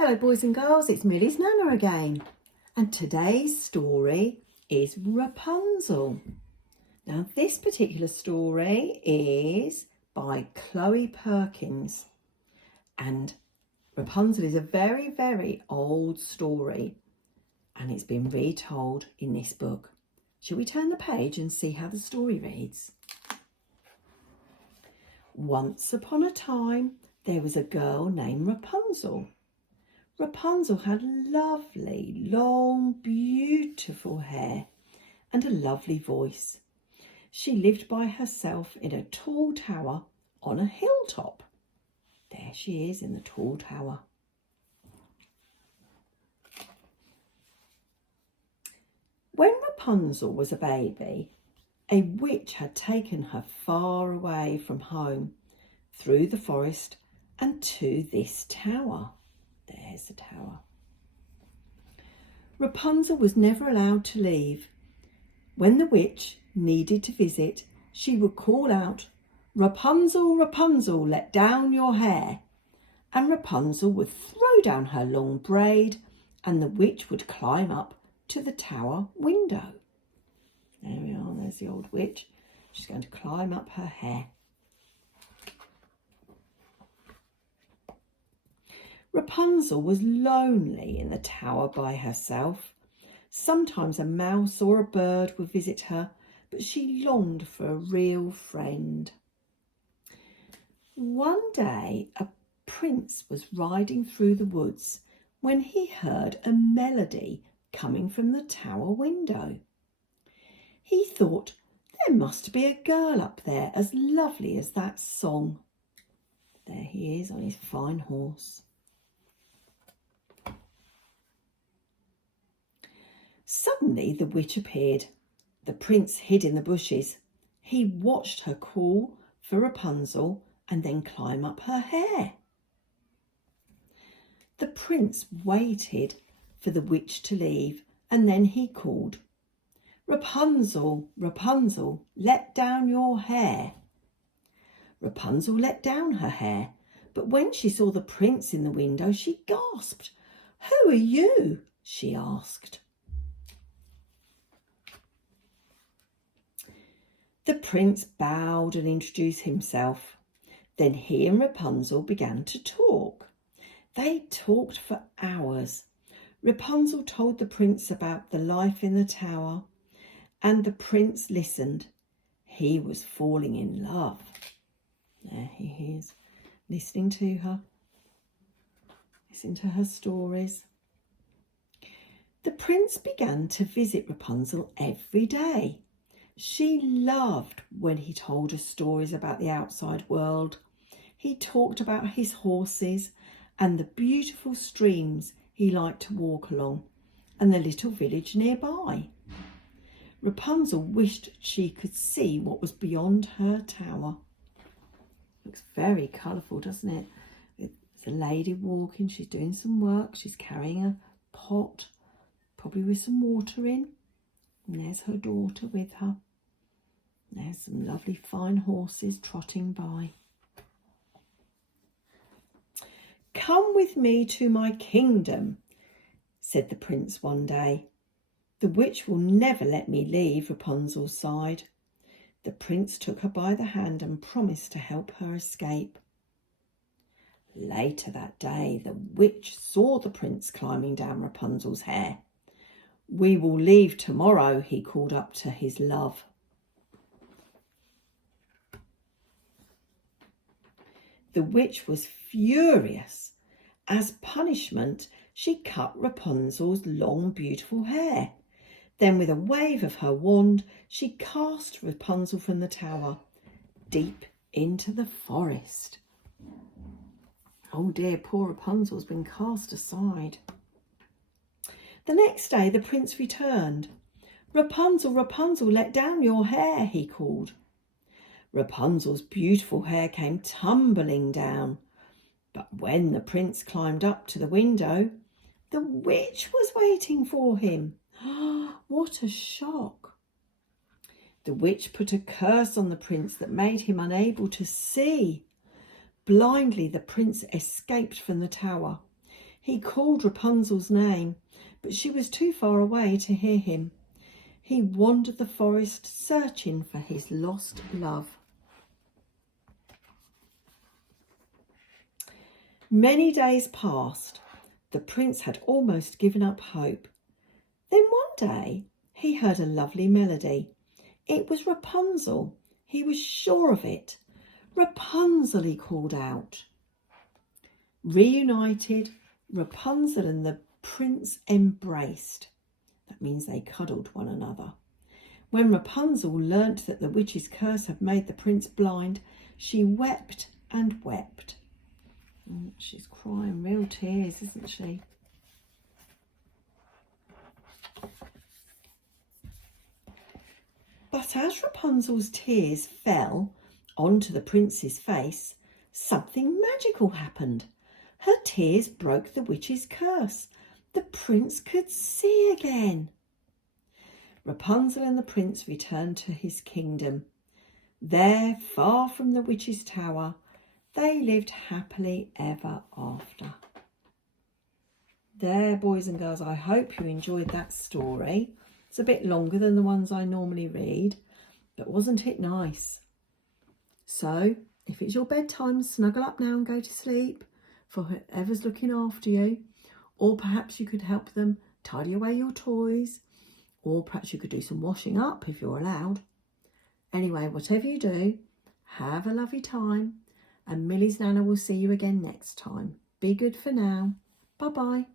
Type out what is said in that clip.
Hello boys and girls, it's Millie's Nanna again, and today's story is Rapunzel. Now this particular story is by Chloe Perkins, and Rapunzel is a very, very old story and it's been retold in this book. Shall we turn the page and see how the story reads? Once upon a time there was a girl named Rapunzel. Rapunzel had lovely, long, beautiful hair and a lovely voice. She lived by herself in a tall tower on a hilltop. There she is in the tall tower. When Rapunzel was a baby, a witch had taken her far away from home, through the forest and to this tower. There's the tower. Rapunzel was never allowed to leave. When the witch needed to visit, she would call out, "Rapunzel, Rapunzel, let down your hair." And Rapunzel would throw down her long braid and the witch would climb up to the tower window. There we are, there's the old witch. She's going to climb up her hair. Rapunzel was lonely in the tower by herself. Sometimes a mouse or a bird would visit her, but she longed for a real friend. One day a prince was riding through the woods when he heard a melody coming from the tower window. He thought there must be a girl up there as lovely as that song. There he is on his fine horse. Suddenly the witch appeared. The prince hid in the bushes. He watched her call for Rapunzel and then climb up her hair. The prince waited for the witch to leave and then he called, "Rapunzel, Rapunzel, let down your hair." Rapunzel let down her hair, but when she saw the prince in the window, she gasped. "Who are you?" she asked. The prince bowed and introduced himself. Then he and Rapunzel began to talk. They talked for hours. Rapunzel told the prince about the life in the tower, and the prince listened. He was falling in love. There he is, listening to her, listening to her stories. The prince began to visit Rapunzel every day. She loved when he told her stories about the outside world. He talked about his horses and the beautiful streams he liked to walk along and the little village nearby. Rapunzel wished she could see what was beyond her tower. Looks very colourful, doesn't it? There's a lady walking, she's doing some work, she's carrying a pot, probably with some water in. And there's her daughter with her. There's some lovely fine horses trotting by. "Come with me to my kingdom," said the prince one day. "The witch will never let me leave," Rapunzel sighed. The prince took her by the hand and promised to help her escape. Later that day, the witch saw the prince climbing down Rapunzel's hair. "We will leave tomorrow," he called up to his love. The witch was furious. As punishment, she cut Rapunzel's long, beautiful hair. Then, with a wave of her wand, she cast Rapunzel from the tower, deep into the forest. Oh dear, poor Rapunzel's been cast aside. The next day, the prince returned. "Rapunzel, Rapunzel, let down your hair," he called. Rapunzel's beautiful hair came tumbling down. But when the prince climbed up to the window, the witch was waiting for him. What a shock! The witch put a curse on the prince that made him unable to see. Blindly, the prince escaped from the tower. He called Rapunzel's name, but she was too far away to hear him. He wandered the forest searching for his lost love. Many days passed. The prince had almost given up hope. Then one day he heard a lovely melody. It was Rapunzel. He was sure of it. Rapunzel, he called out. Reunited, Rapunzel and the prince embraced. That means they cuddled one another. When Rapunzel learnt that the witch's curse had made the prince blind, she wept and wept. She's crying real tears, isn't she? But as Rapunzel's tears fell onto the prince's face, something magical happened. Her tears broke the witch's curse. The prince could see again. Rapunzel and the prince returned to his kingdom. There, far from the witch's tower, they lived happily ever after. There, boys and girls, I hope you enjoyed that story. It's a bit longer than the ones I normally read, but wasn't it nice? So, if it's your bedtime, snuggle up now and go to sleep for whoever's looking after you. Or perhaps you could help them tidy away your toys. Or perhaps you could do some washing up if you're allowed. Anyway, whatever you do, have a lovely time. And Millie's Nana will see you again next time. Be good for now. Bye-bye.